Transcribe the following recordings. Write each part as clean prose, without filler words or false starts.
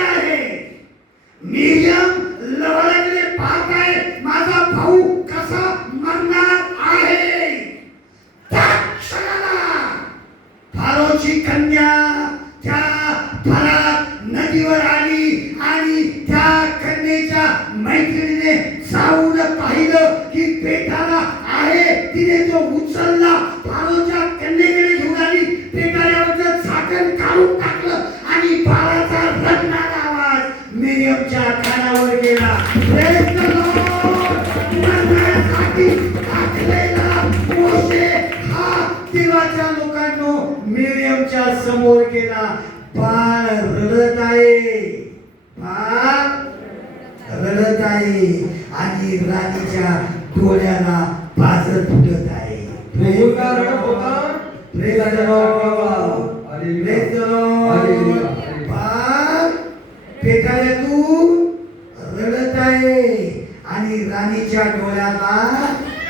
आहे. मिरियम लवळाकडे पाहत आहे, माझा भाऊ कसा मरणार आहे. त्या क्षणाला फारोची कन्या त्या फरात नदीवर आली आणि त्या कन्येच्या मैत्रिणीने जाऊन पाहिलं की पेटारा आहे. तिने तो उचलला, फारोच्या कन्येकडे घेऊन आली, पेटाऱ्यावरचं झाकण काढून टाकलं आणि बाळाचा रडणारा आवाज मिरियमच्या कानावर गेला. Praise the Lord! मरणासाठी टाकलेला मोशे हा देवाच्या लोकांनो मिरियमच्या समोर गेला. बाळ रडत आहे, बाळ रडत आहे आणि राणीच्या डोळ्याला पाजर फुटत आहे. मुलगा रडत होता. Praise the Lord! Praise the Lord! बाळ पेटाऱ्यातून रडत आहे आणि राणीच्या डोळ्याला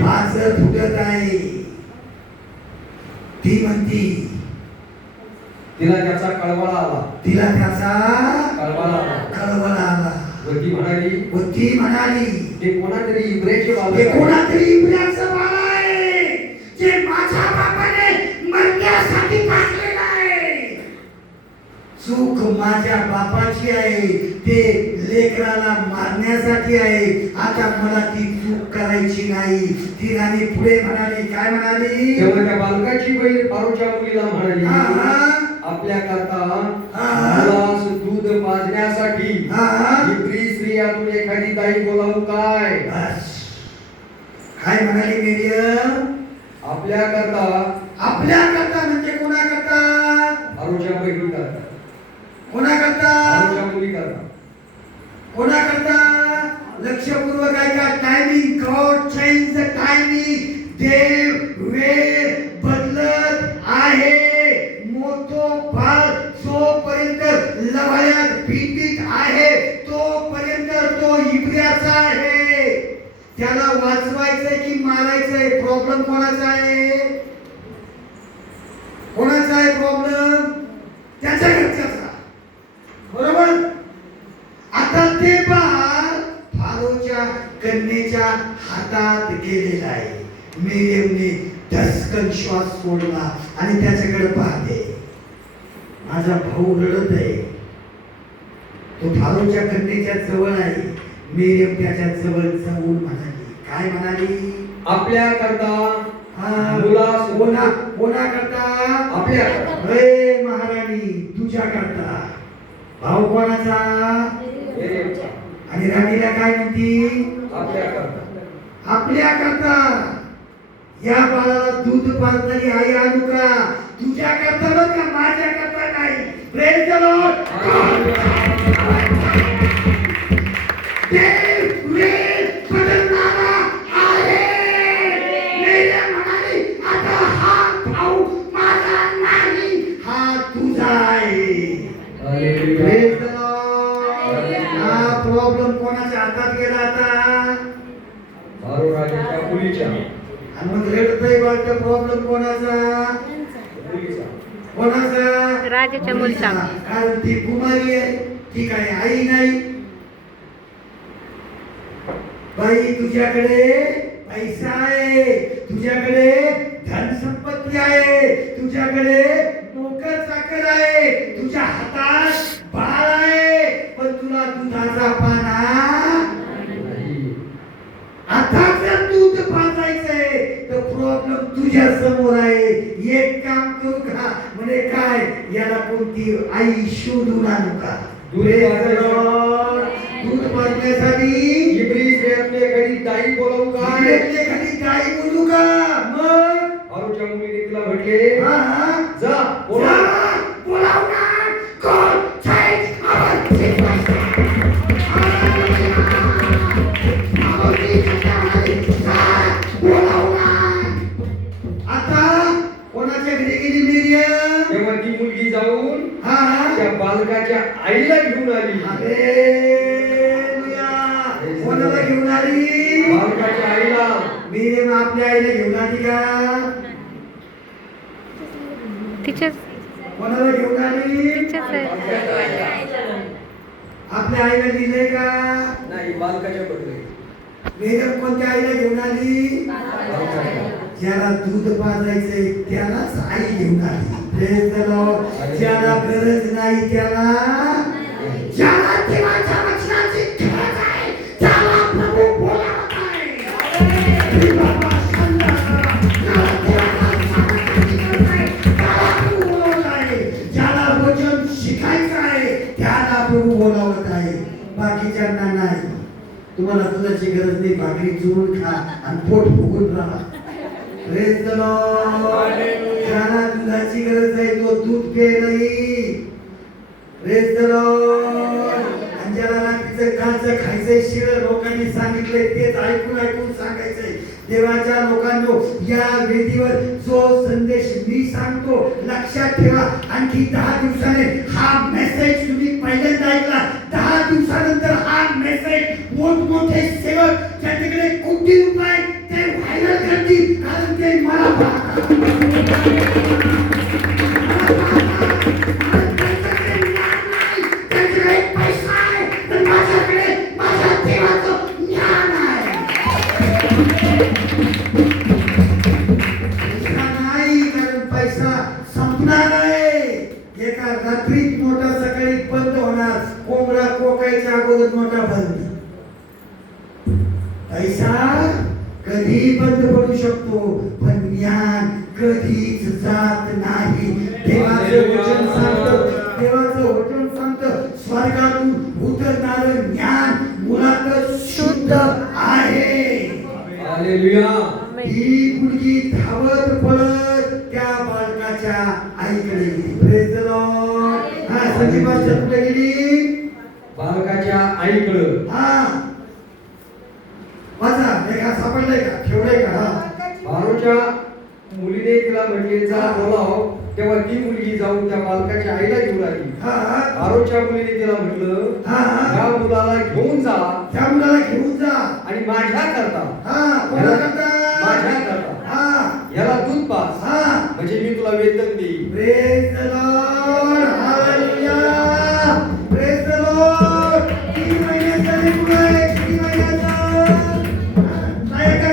पाजर फुटत आहे. ती म्हणती, तिला त्याचा कळवळा आला. तिला त्याचा कळवळा आला. आला. व ती म्हणाली ते कोणातरी इब्रायचे बालक हे आहे. कोणातरी इब्राचं बाळ आहे जे माझ्या बापाने मरण्यासाठी टाकलेलं आहे. चूक माझ्या बापाची आहे, ते लेकराला मारण्यासाठी आहे. आता मला ती चूक करायची नाही. ती राणी पुढे म्हणाली, काय म्हणाली? तेव्हा त्या बालकाची बहीण फारोच्या मुलीला म्हणाली, हा. आपल्या करता हा. मुलास दूध पाजण्यासाठी हा. इब्री स्त्रियातून एखादी ताई बोलावू काय? बस. काय म्हणाली मिरियम? आपल्या करता म्हणजे कोणाकरता? फारोच्या बहिणी करता, कोणाकरता? फारोच्या मुली करता. कोणाकरता? लक्षपूर्वक ऐका. Timing, God change the timing. देव वेळ बदलत आहे. मोठो बाळ जोपर्यंत लवाळ्यात भीतीत आहे तोपर्यंत तो इब्र्याचा आहे. त्याला वाचवायचंय की मारायचंय? प्रॉब्लेम कोणाचा आहे? कोणाचा आहे प्रॉब्लेम? त्याच्या घरच्याचा. बरोबर. आता ते बाळ फारोच्या कन्येच्या हातात गेलेलं आहे. मिरियमने धसकन श्वास सोडला आणि त्याच्याकडे पाहते. माझा भाऊ रडत आहे. तो फारोच्या कन्येच्या जवळ आहे. मिरियम त्याच्या जवळ जाऊन म्हणाली, काय म्हणाली? आपल्या करता मुलास कोणाकरता? आपल्या हे महाराणी तुझ्या करता. भाऊ कोणाचा? आणि राणीला काय म्हणती? आपल्या करता. आपल्या करता. या बाळाला दूध पाजणारी आई आणू का? तुझ्या करता बरं का, माझ्या करता नाही. Praise the Lord. देव वेळ बदलणारा आहे. मिरियम म्हणाली, आता हा भाऊ माझा नाही, हा तुझा आहे. Praise the Lord. हा प्रॉब्लेम कोणाच्या हातात गेला आता? फारो राजाच्या मुलीच्या. आणि मग रडतय बाळचा प्रॉब्लेम कोणाचा? मुलीचा. कोणाचा? राजाच्या मुलीचा. कारण ती कुमारी आहे, ती काय आई नाही. बाई तुझ्याकडे पैसा आहे, तुझ्याकडे धन संपत्ती आहे, तुझ्याकडे नोकर चाकर आहे, तुझ्या हातात बाळ आहे, पण तुला दुधाचा पाना आता जर दूध पाजायचंय तर प्रॉब्लेम तुझ्या समोर आहे. एक काम करू का? म्हणजे काय, याला कोणती आई शोधून आणू का? दूध पाजण्यासाठी इब्री स्त्रियातून एखादी ताई बोलावू काय? एखादी गाई बोलू का? मग फारोच्या मुलीने तिला म्हटले, हा, जा बोला. बोलाव ना. God change our situation. आता कोणाच्या घरी गेली मिरियम? तेव्हा ती मुलगी जाऊन हा, त्या बालकाच्या आईला घेऊन आली. हालेलुया. कोणाला घेऊन आली? बालकाच्या आईला. मिरियम आपल्या आईला घेऊन आली का? तिच्याच कोणाला घेऊन आली? तिच्याच आहे. कोणत्या आईला लिहिलंय का? नाही, बालकाच्या पडले. वेदम कोणत्या आईला घेऊन आली? बालकाच्या. ज्याला दूध पाजायचंय त्यालाच आई घेऊन आली. Praise the Lord. ज्याला गरज नाही त्याला, ज्याला देवाच्या वचनाची गरज आहे त्याला प्रभू बोलावत आहे. हे बाबा सांगा, ज्याला देवाच्या वचनाची गरज आहे त्याला प्रभू बोलावत आहे. ज्याला वचन शिकायचं आहे त्याला प्रभू बोलावत आहे, बाकीच्यांना नाही. तुम्हाला दुधाची गरज नाही, भाकरी चुरून खा आणि पोट फुगून राहा. Praise the Lord. ज्याला दुधाची गरज आहे तो दूध पे नाही. Praise the Lord. आणि ज्याला रात्रीचं कालचं खायचंय, शिळं लोकांनी सांगितलंय तेच ऐकून ऐकून सांगायचंय. देवाच्या लोकांनो, या वेदीवर जो संदेश मी सांगतो लक्षात ठेवा. आणखी 10 दिवसाने हा मेसेज तुम्ही पहिल्यांदा ऐकला. 10 दिवसानंतर हा मेसेज मोठमोठे सेवक ज्यांच्याकडे कोटी रुपये ते व्हायरल करतील, कारण ते मला पाहतात. त्यांच्याकडे पैसा आहे, पण माझ्याकडे माझ्या देवाचं ज्ञान आहे. पैसा नाही, कारण पैसा संपणार आहे. एका रात्रीत मोठा सकाळी बंद होणार, कोंबडा कोकायच्या अगोदर मोठा बंद. पैसा कधी बंद पडू शकतो, पण ज्ञान कधीच जात नाही. देवाचं वचन सांगतं स्वर्गातून उतरणारं ज्ञान मुळातच शुद्ध आहे. हालेलुया. ही मुलगी धावत पळत त्या बालकाच्या आईकडे गेली. Praise the Lord. हा, संजीवाच्या कुठे गेली? बालकाच्या आईकडं. हा, वाचा. लेखा सापडलाय का? ठेवलाय का? हा. फारोच्या मुलीने तिला म्हटले, जा बोलाव. तेव्हा ती मुलगी जाऊन त्या बालकाच्या आईला घेऊन आली. हा, फारोच्या मुलीने तिला म्हटलं, हा, या मुलाला घेऊन जा त्या मुलाला घेऊन जा. आणि माझ्या करता, हा, कोणा करता? माझ्या करता हा, याला दूध पास, हा. म्हणजे मी तुला वेतन देईन. Praise the Lord. Hallelujah. Praise the Lord. 3 महिन्याचा लेकरू आहे, 3 महिन्याचा.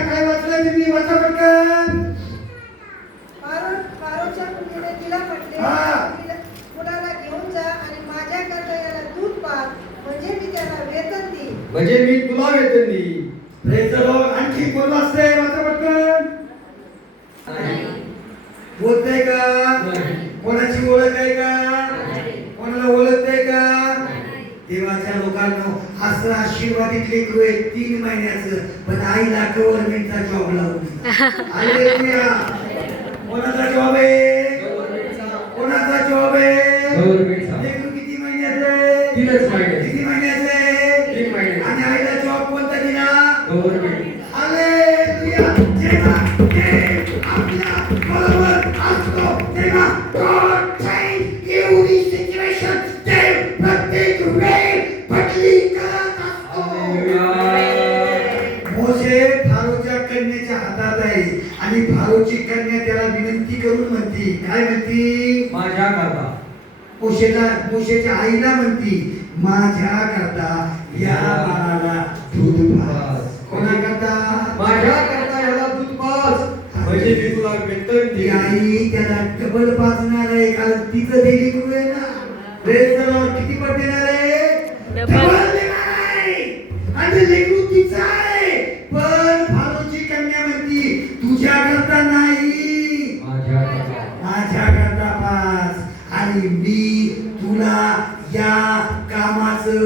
काय वाचलं मी? वाचा पटकन. फारोच्या मुलीने तिला म्हटले, हा. मुलाला घेऊन जा आणि माझ्याकरता याला दूध पाज, म्हणजे मी त्याला वेतन देईन. म्हणजे मी तुला वेतन देईन. Praise the Lord. आणखी कोण वाचतंय? वाचा पटकन. बोलतंय का? कोणाची ओळख आहे का? कोणाला ओळखतंय का? देवाच्या लोकांना असं आशीर्वादित लेकरू आहे, 3 महिन्याचं, पण आईला गव्हर्नमेंटचा जॉब लावली. हालेलुया. कोणाचा जॉब आहे? कोणाचा जॉब आहे? गव्हर्नमेंटचा. लेकरू किती महिन्याचं आहे? 3 महिने. किती महिन्याचं आहे? 3 महिने. आणि आईला जॉब कोणता दिला? गव्हर्नमेंट. हालेलुया. जेव्हा ते आपल्या बरोबर असतो तेव्हा God change एवढी सिच्युएशन ते प्रत्येक वेळ बदली करत असतो. मोशे फारोच्या कन्येच्या हातात आहे आणि फारोची कन्या त्याला विनंती करून म्हणती, काय म्हणती? माझ्या करता. मोशेच्या आईला म्हणती, माझ्या करता या बाळाला दूध पाज. कोणा करता? माझ्या करता याला दूध पाज, म्हणजे मी तुला वेतन ती देईन. आई त्याला डबल पाजणार आहे, कारण तिचं देली गुरु आहे ना. Praise the Lord. किती पट देणार आहे? डबल देणार आहे. आणि लेकरू तिचं आहे. पण फारोची कन्या म्हणती, तुझ्या करता नाही, माझ्या करता. माझ्या करता पाज, आणि मी तुला या कामाचं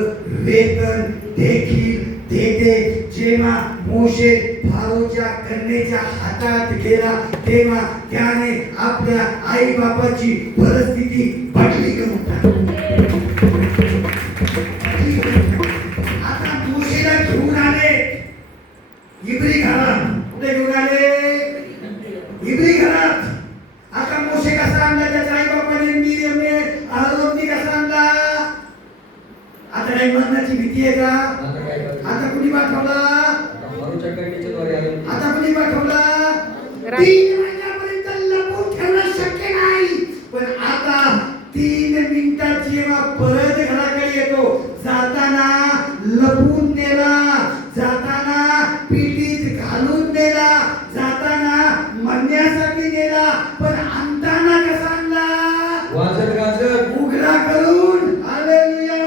वेतन देखील देते. जेव्हा मोशे फारोच्या कन्येच्या हातात गेला तेव्हा त्याने आपल्या आई बापाची परिस्थिती बदली करून टाकली. आता मोशेला घेऊन आले इब्री घरात. कुठे घेऊन आले? इब्री घरात. आता मोशे कसा आणला? त्याच्या आई बापाने, मिरियमने, आरोनने कसा आणला? आता काही मरणाची भीती आहे का? आता काय करतो? आता कुणी पाठवला? फारोच्या कन्येच्या द्वारे आलो. आता कुणी पाठवला? 3 महिन्यापर्यंत लपवून ठेवणं शक्य नाही, पण आता 3 मिनिटात जेव्हा परत घराकडे येतो, जाताना करून हालेलुया.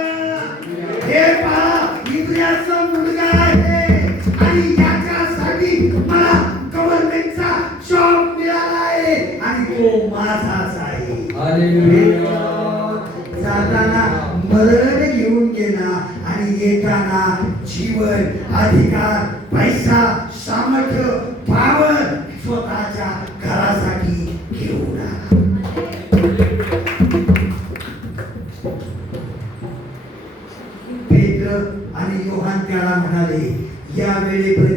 हे पहा इब्रियाचा मुलगा आहे आणि याच्यासाठी मला गव्हर्नमेंटचा जॉब मिळाला आहे आणि तो माझाच आहे. हालेलुया. जाताना मरण घेऊन गेला आणि येताना जीवन, अधिकार, पैसा, सामर्थ्य, पावर स्वतःच्या घरासाठी घेऊन आला. पेत्र आणि योहान त्याला म्हणाले, या वेळेपर्यंत